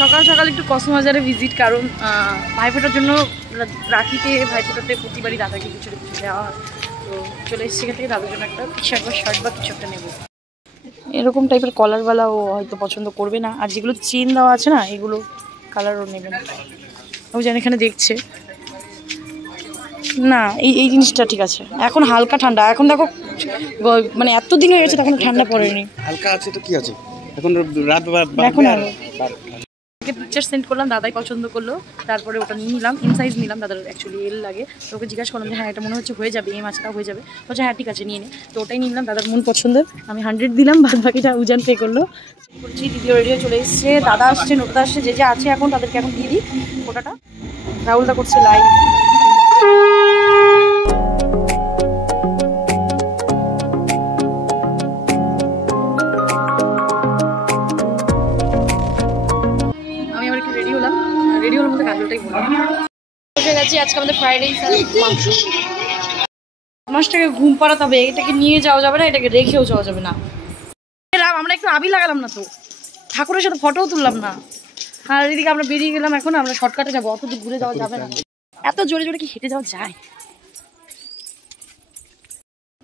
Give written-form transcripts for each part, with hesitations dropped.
সকাল সকাল একটু কসমবাজারে ভিজিট, কারণ ভাইফোঁটার জন্য রাখিতে ভাইফোঁটাতে প্রতিবারই দাদাকে কিছু কিছু দেওয়া হয়। তো চলে এসেছি এখান থেকে দাদার জন্য একটা টি শার্ট বা শার্ট বা কিছু একটা নেবো। এরকম টাইপের কলারওয়ালা ও হয়তো পছন্দ করবে না, আর যেগুলো চেন দেওয়া আছে না এগুলো কালারও নেবে না। ও যেন এখানে দেখছে না, এই জিনিসটা ঠিক আছে। এখন হালকা ঠান্ডা, এখন দেখো মানে এত দিন হয়ে গেছে তখন ঠান্ডা পড়েনি। হালকা আছে তো কি আছে, এখন রাত এখন পিকচার সেন্ড করলাম, দাদাই পছন্দ করলো, তারপরে ওটা নিয়ে নিলাম। ইন সাইজ নিলাম, দাদার অ্যাকচুয়ালি এল লাগে। তো ওকে জিজ্ঞাসা করলাম যে হ্যাঁ এটা মনে হচ্ছে হয়ে যাবে, এই মাছটা হয়ে যাবে। বলছে হ্যাঁ ঠিক আছে নিয়ে নে। তো ওটাই নিলাম, দাদার মন পছন্দের। আমি 100 দিলাম, বাদ বাকিটা উজান পে করলো। বলছি দিদিও রেডিও চলে এসছে, দাদা আসছে, নোটা আসছে, যে আছে এখন তাদেরকে এখন দিয়ে দিই ফোটাটা। রাহুলদা করছে লাইভ। রেডি হলাম মধ্যে কাজলটাই বললাম। বসে গেছি, আজকে আমাদের ফ্রাইড রাইস আর মাংস। মাছটাকে ঘুম পাড়াতে হবে, এটাকে নিয়ে যাওয়া যাবে না, এটাকে রেখেও যাওয়া যাবে না। এলাম আমরা একটু আবি লাগালাম না তো, ঠাকুরের সাথে ফটোও তুললাম না। আর এদিকে আমরা বেরিয়ে গেলাম, এখন আমরা শর্টকাটে যাবো, অত দূর ঘুরে যাওয়া যাবে না। এত জোরে জোরে কি হেঁটে যাওয়া যায়?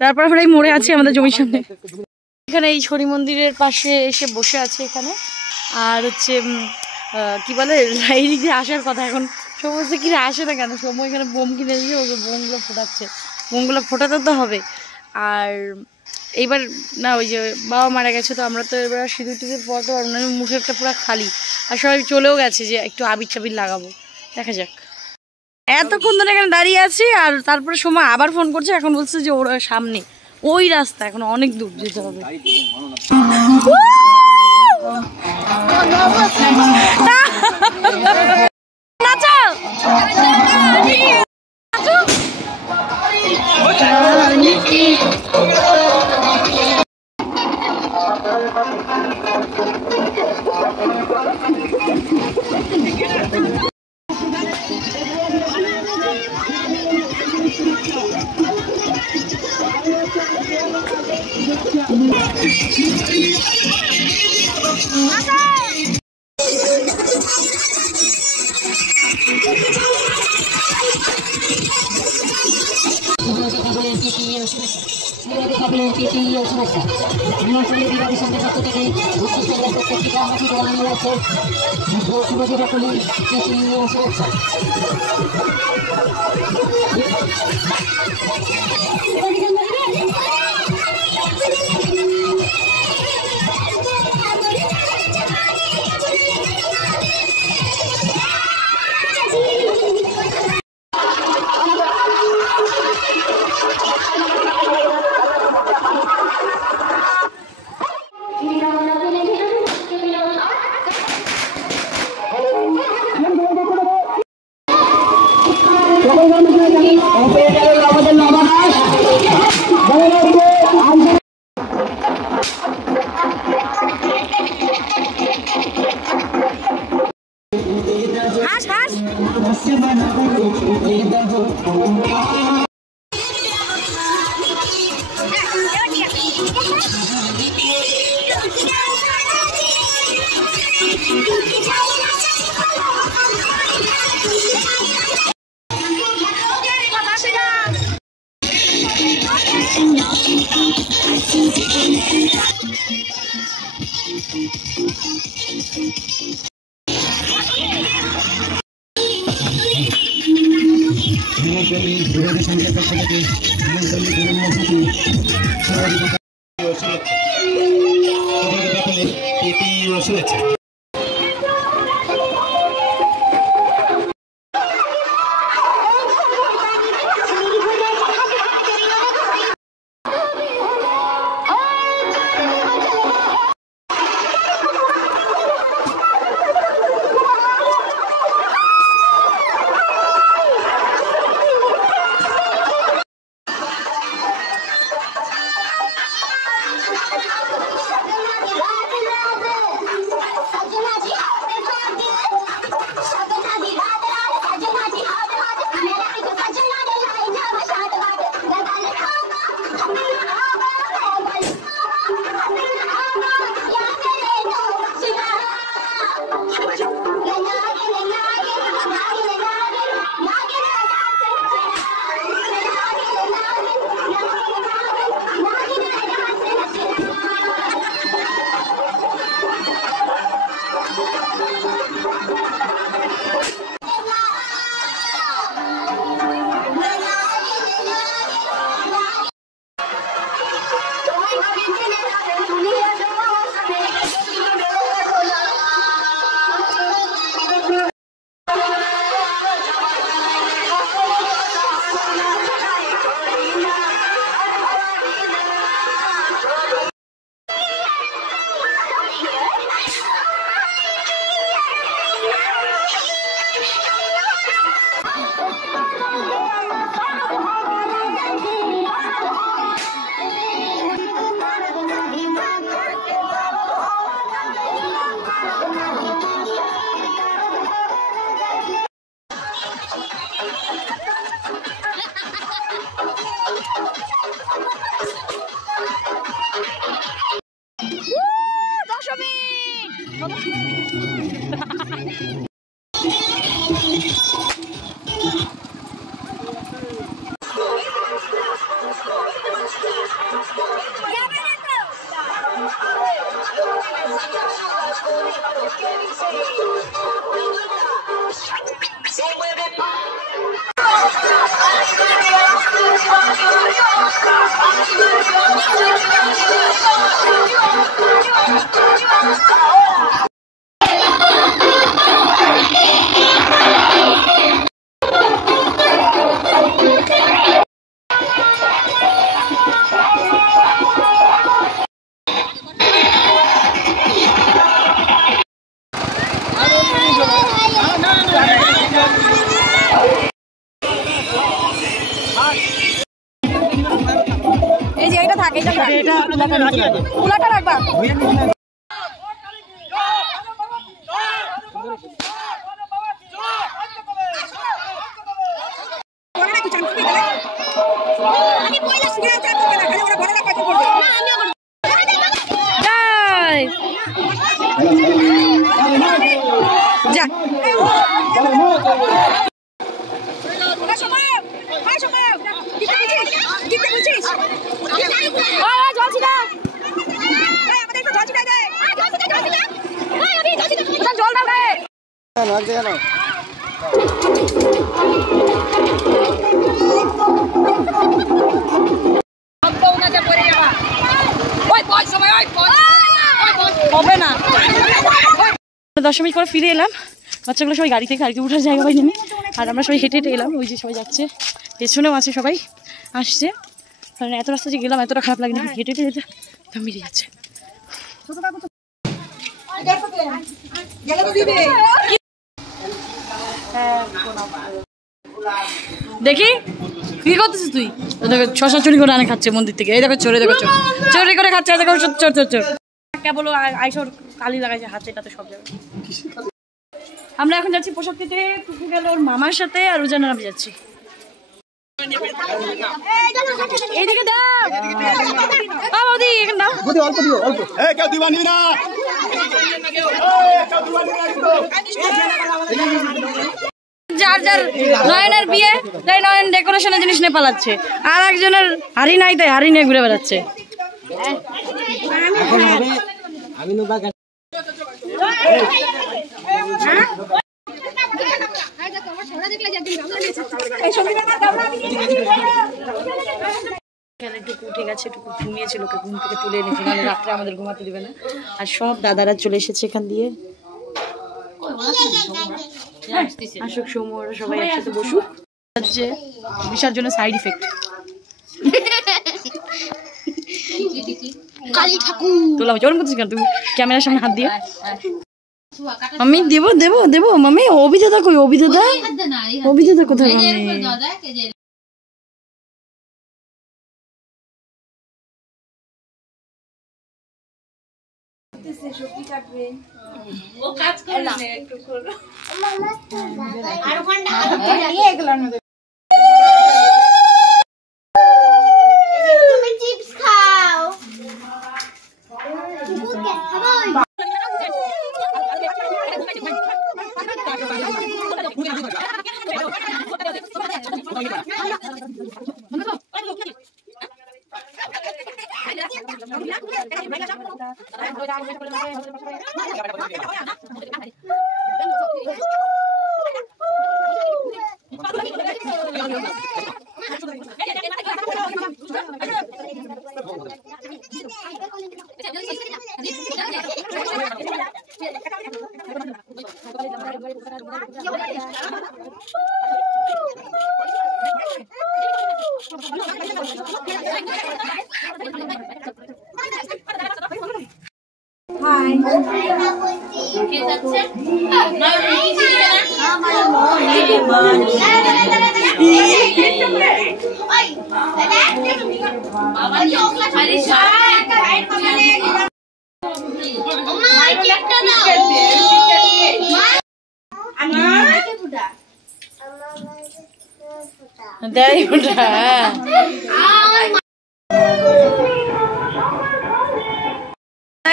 তারপর আমরা এই মোড়ে আছি আমাদের জমির সামনে, এখানে এই ছড়ি মন্দিরের পাশে এসে বসে আছে এখানে। আর হচ্ছে কি বলে এইদিকে আসার কথা, এখন সমস্ত কিনে আসে না কেন, সময় এখানে বোম কিনে এসেছে, ওকে বোমগুলো ফোটাচ্ছে, বোমগুলো ফোটাতে তো হবে। আর এইবার না ওই যে বাবা মারা গেছে, তো আমরা তো এবার সিঁদুর টিঁদুর পড়াতে পারবো না, মুখেরটা পুরো খালি। আর সবাই চলেও গেছে যে একটু আবির টাবির লাগাবো, দেখা যাক। এতক্ষণ ধরে এখানে দাঁড়িয়ে আছি, আর তারপরে সময় আবার ফোন করছে, এখন বলছে যে ওর সামনে ওই রাস্তা, এখন অনেক দূর যেতে হবে। দশমিক করে ফিরে এলাম, বাচ্চাগুলো সবাই গাড়িতে উঠার জায়গা পাইনি আমি, আর আমরা সবাই হেঁটে হেঁটে এলাম। ওই যে সবাই যাচ্ছে, পেছনেও আছে, সবাই আসছে। কারণ এত রাস্তা যে গেলাম এতটা খারাপ লাগে না, হেঁটে হেঁটে যেতে দম বেরিয়ে যাচ্ছে। দেখি কি করতেছিস তুই? দেখো শশা চুরি করে আনে খাচ্ছে মন্দির থেকে। এই দেখো চোরে, দেখো চোরি করে খাচ্ছে। দেখো চোর চোর চোর বলো আইসর কালি লাগাইছে হাতে, এটাতে সব জায়গায়। আমরা এখন যাচ্ছি পোশাক কিনতে। টুকু গেল ওর মামার সাথে, আর উজান আমি যাচ্ছি। এইদিকে দাও বৌদি, এখানে দাও। অল্প দিও, অল্প। এই কেউ দিবা নিবি না। যার যার নয়নের বিয়ে, তাই নয়ন ডেকোরেশনের জিনিস নিয়ে পালাচ্ছে, আর একজনের হাড়ি নাই, তাই হাড়ি নিয়ে ঘুরে বেড়াচ্ছে। টুকু উঠে গেছে, টুকু ঘুমিয়েছিল, ওকে ঘুম থেকে তুলে এনেছি, নাহলে রাত্রে আমাদের ঘুমাতে দিবে না। আর সব দাদারা চলে এসেছে এখান দিয়ে। আসুক সৌম্য, সবাই একসাথে বসুক। হচ্ছে বিশার জন্য সাইড ইফেক্ট। তোলা জোর করছিস কেন তুমি ক্যামেরার সামনে হাত দিয়ে? আমি দেবো দেবো দেবো মামি। অভিদাদা কই? অভিদাদা, অভিদাদা কোথায়? সবজি কাটবে, ও কাজ করে না একটু করো। আর ঘন্টা নিয়ে এগুলো না। তুমি চিপস খাও, তুমি কে খাও?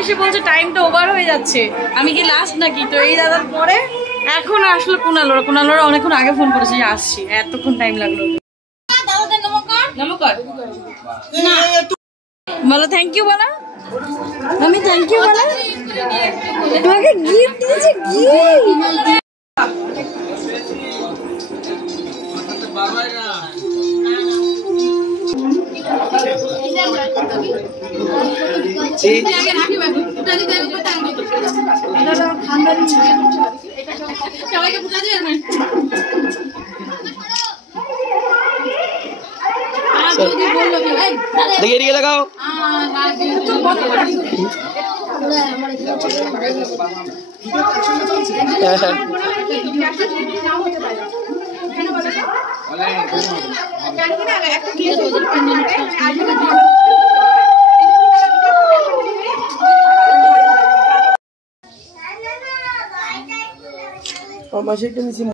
এসে বলছে টাইমটা ওভার হয়ে যাচ্ছে, আমি কি লাস্ট নাকি? তো এই দাদার পরে এখন আসলো কুনালোরা অনেকক্ষণ আগে ফোন করেছে যে আসছি, এতক্ষণ টাইম লাগলো। নমস্কার বলো, থ্যাংক ইউ বলো, আমি থ্যাংক ইউ বলো। তোমাকে গিফট দিয়েছে, গিফট देखिए ये लगाओ। और मशीन